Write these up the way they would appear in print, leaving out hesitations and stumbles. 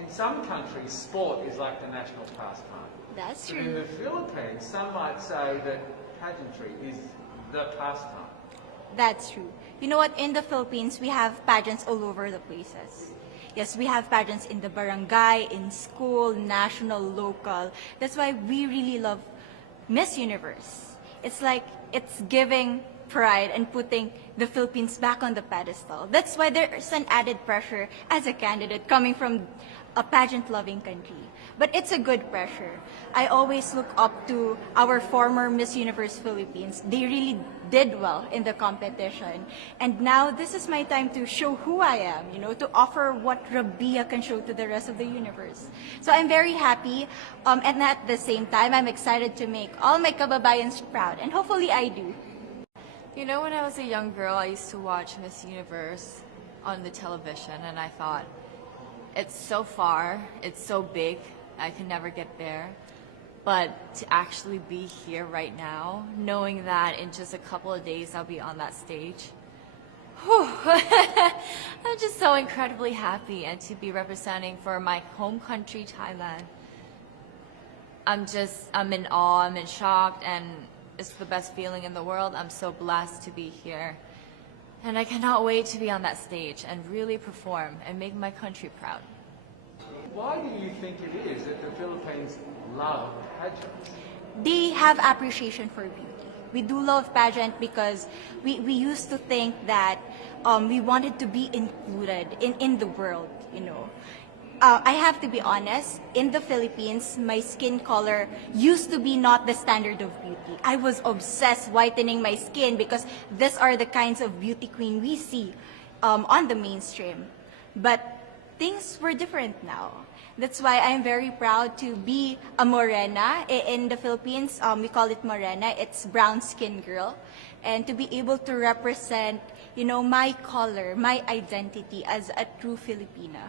in some countries, sport is like the national pastime. That's But in true. the Philippines, some might say that pageantry is the pastime. That's true. You know what? In the Philippines, we have pageants all over the places. Yes, we have pageants in the barangay, in school, national, local. That's why we really love Miss Universe. It's like it's giving pride and putting the Philippines back on the pedestal. That's why there's an added pressure as a candidate coming from a pageant-loving country. But it's a good pressure. I always look up to our former Miss Universe Philippines. They really did well in the competition. And now this is my time to show who I am, to offer what Rabiya can show to the rest of the universe. So I'm very happy, and at the same time, I'm excited to make all my kababayans proud, and hopefully I do. You know, when I was a young girl, I used to watch Miss Universe on the television, and I thought, it's so far, it's so big, I can never get there. But to actually be here right now, knowing that in just a couple of days I'll be on that stage, whew, I'm just so incredibly happy, and to be representing for my home country, Thailand. I'm in awe, I'm in shock, and it's the best feeling in the world. I'm so blessed to be here. And I cannot wait to be on that stage and really perform and make my country proud. Why do you think it is that the Philippines love pageants? They have appreciation for beauty. We do love pageant because we used to think that we wanted to be included in the world. I have to be honest, in the Philippines, my skin color used to be not the standard of beauty. I was obsessed whitening my skin because these are the kinds of beauty queen we see on the mainstream. But things were different now. That's why I'm very proud to be a morena. In the Philippines, we call it morena. It's brown skin girl. And to be able to represent, my color, my identity as a true Filipina.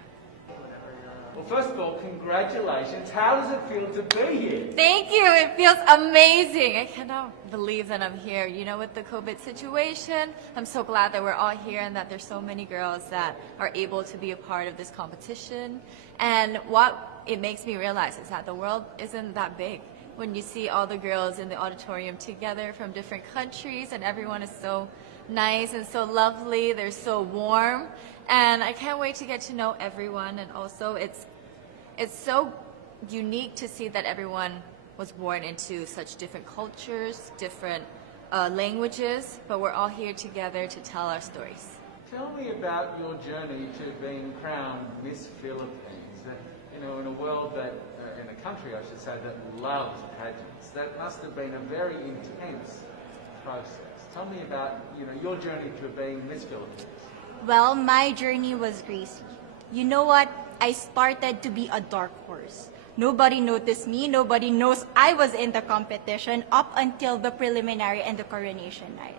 Well, first of all, congratulations. How does it feel to be here? Thank you. It feels amazing. I cannot believe that I'm here. With the COVID situation, I'm so glad that we're all here and that there's so many girls that are able to be a part of this competition. And what it makes me realize is that the world isn't that big. When you see all the girls in the auditorium together from different countries, and everyone is so nice and so lovely, they're so warm. And I can't wait to get to know everyone. And also it's so unique to see that everyone was born into such different cultures, different languages, but we're all here together to tell our stories. Tell me about your journey to being crowned Miss Philippines. In a world that, in a country I should say, that loves pageants. That must have been a very intense process. Tell me about, your journey to being Miss Philippines. Well, my journey was crazy. You know what? I started to be a dark horse. Nobody noticed me. Nobody knows I was in the competition up until the preliminary and the coronation night.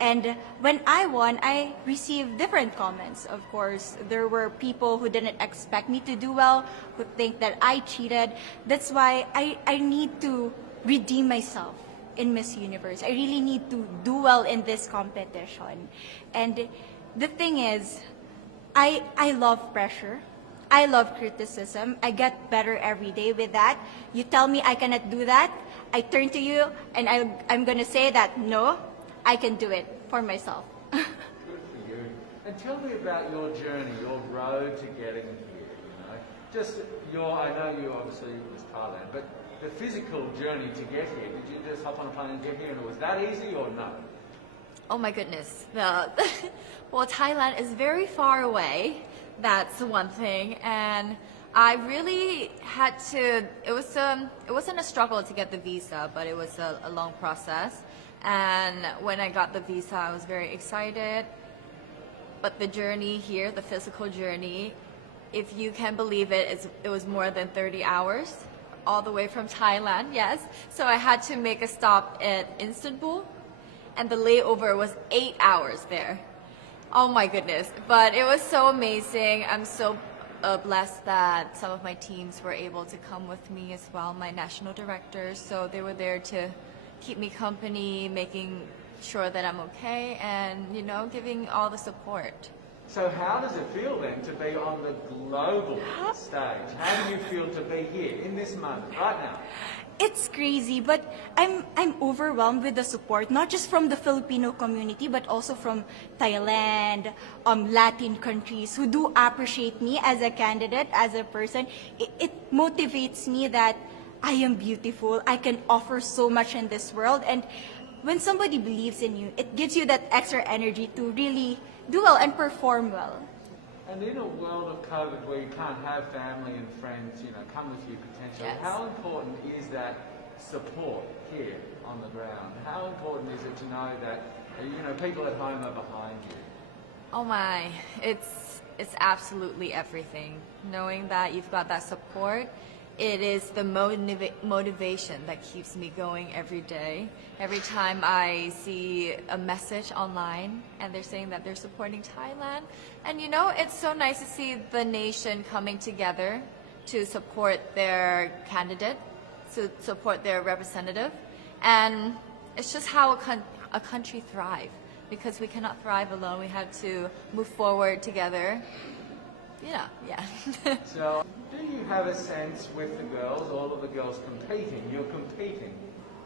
And when I won, I received different comments. Of course, there were people who didn't expect me to do well, who think that I cheated. That's why I need to redeem myself in Miss Universe. I really need to do well in this competition. And the thing is, I love pressure. I love criticism. I get better every day with that. You tell me I cannot do that, I turn to you and I'm going to say that, no, I can do it for myself. Good for you. And tell me about your journey, your road to getting here. Just I know you obviously it was Thailand, but the physical journey to get here, did you just hop on a plane and get here and it was that easy or no? Oh my goodness. Well, Thailand is very far away. That's one thing. And I really had to, it wasn't a struggle to get the visa, but it was a long process. And when I got the visa, I was very excited. But the journey here, the physical journey, if you can believe it, it was more than 30 hours, all the way from Thailand, yes. So I had to make a stop at Istanbul, and the layover was 8 hours there. Oh my goodness, but it was so amazing. I'm so blessed that some of my teams were able to come with me as well, my national directors. So they were there to keep me company, making sure that I'm okay, and giving all the support. So how does it feel then to be on the global stage? How do you feel to be here in this moment, right now? It's crazy, but I'm overwhelmed with the support, not just from the Filipino community, but also from Thailand, Latin countries who do appreciate me as a candidate, as a person. It motivates me that I am beautiful. I can offer so much in this world, and when somebody believes in you, it gives you that extra energy to really do well and perform well. And in a world of COVID where you can't have family and friends, come with your potential, Yes. how important is that support here on the ground? How important is it to know that, people at home are behind you? Oh my, it's absolutely everything. Knowing that you've got that support, it is the motivation that keeps me going every day. Every time I see a message online and they're saying that they're supporting Thailand, and it's so nice to see the nation coming together to support their candidate, to support their representative, and it's just how a country thrives. Because we cannot thrive alone, we have to move forward together. Yeah. So, do you have a sense with the girls, all of the girls competing, you're competing,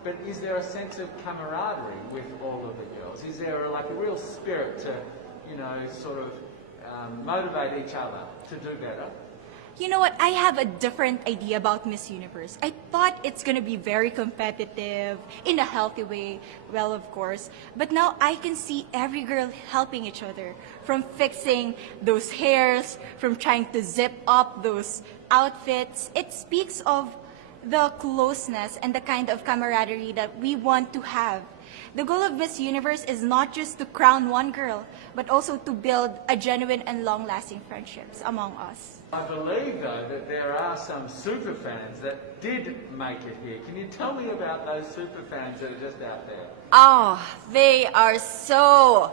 but is there a sense of camaraderie with all of the girls? Is there a real spirit to, motivate each other to do better? You know what? I have a different idea about Miss Universe. I thought it's gonna be very competitive, in a healthy way, well, of course. But now I can see every girl helping each other, from fixing those hairs, from trying to zip up those outfits. It speaks of the closeness and the kind of camaraderie that we want to have. The goal of Miss Universe is not just to crown one girl, but also to build a genuine and long-lasting friendships among us. I believe, though, that there are some super fans that did make it here. Can you tell me about those super fans that are just out there? Oh, they are so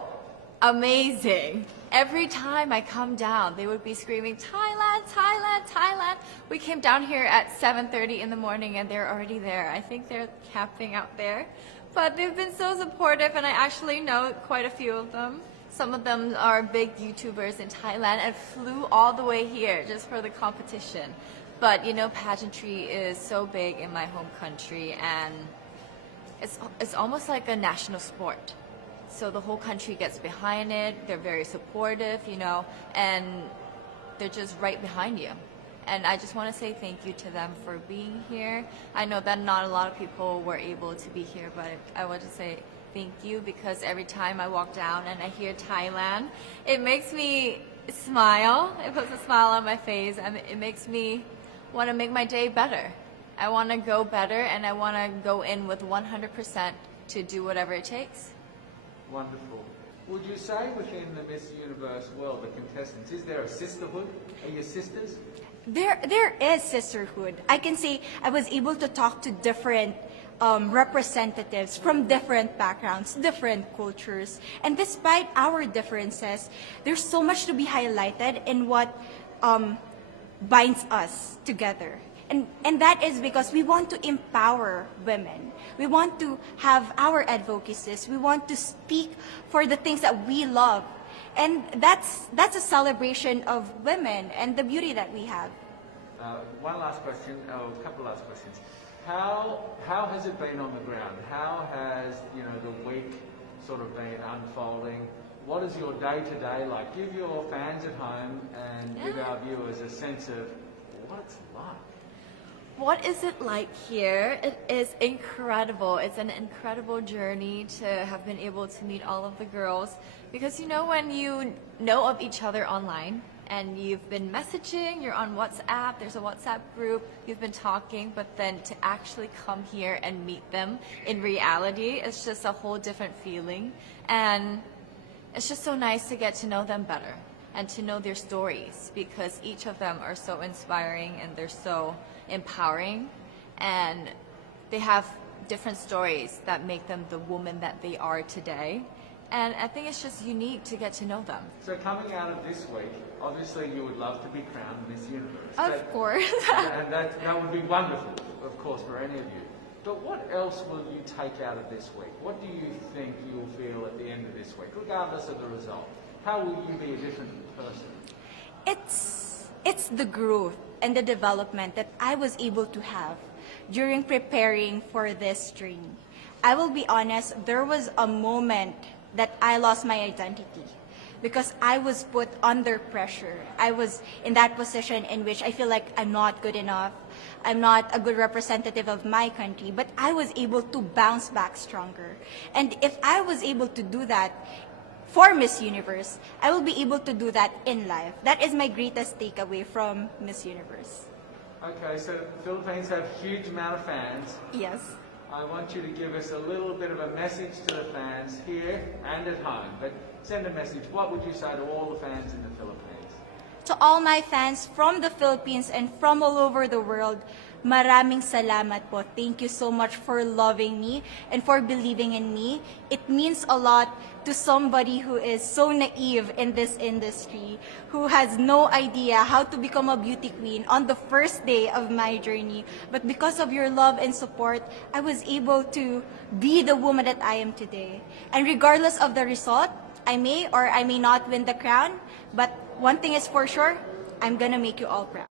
amazing. Every time I come down, they would be screaming, Thailand, Thailand, Thailand. We came down here at 7:30 in the morning and they're already there. I think they're camping out there. But they've been so supportive, and I actually know quite a few of them. Some of them are big YouTubers in Thailand and flew all the way here just for the competition. But pageantry is so big in my home country, and it's almost like a national sport. So the whole country gets behind it. They're very supportive, and they're just right behind you. And I just want to say thank you to them for being here. I know that not a lot of people were able to be here, but I want to say thank you, because every time I walk down and I hear Thailand, it makes me smile. It puts a smile on my face, and it makes me want to make my day better. I want to go better, and I want to go in with 100% to do whatever it takes. Wonderful. Would you say within the Miss Universe world, the contestants, is there a sisterhood? Are you sisters? There is sisterhood. I can say I was able to talk to different representatives from different backgrounds, different cultures. And despite our differences, there's so much to be highlighted in what binds us together. And that is because we want to empower women. We want to have our advocacies. We want to speak for the things that we love. And that's a celebration of women and the beauty that we have. One last question, a couple last questions. How has it been on the ground? How has the week sort of been unfolding? What is your day-to-day like? Give your fans at home and give our viewers a sense of what it's like. What is it like here? It is incredible. It's an incredible journey to have been able to meet all of the girls, because when you know of each other online and you've been messaging, you're on WhatsApp, there's a WhatsApp group, you've been talking, but then to actually come here and meet them in reality, it's just a whole different feeling. And it's just so nice to get to know them better and to know their stories, because each of them are so inspiring and they're so empowering, and they have different stories that make them the woman that they are today. And I think it's just unique to get to know them. So coming out of this week, obviously you would love to be crowned Miss Universe. Of course. And that would be wonderful, of course, for any of you. But what else will you take out of this week? What do you think you'll feel at the end of this week, regardless of the result? How will you be a different person? It's the growth and the development that I was able to have during preparing for this journey. I will be honest, there was a moment that I lost my identity because I was put under pressure. I was in that position in which I feel like I'm not good enough. I'm not a good representative of my country, but I was able to bounce back stronger. And if I was able to do that for Miss Universe, I will be able to do that in life. That is my greatest takeaway from Miss Universe. Okay, so the Philippines have a huge amount of fans. Yes. I want you to give us a little bit of a message to the fans here and at home. But send a message. What would you say to all the fans in the Philippines? To all my fans from the Philippines and from all over the world, maraming salamat po. Thank you so much for loving me and for believing in me. It means a lot to somebody who is so naive in this industry, who has no idea how to become a beauty queen on the first day of my journey. But because of your love and support, I was able to be the woman that I am today. And regardless of the result, I may or I may not win the crown, but one thing is for sure, I'm gonna make you all proud.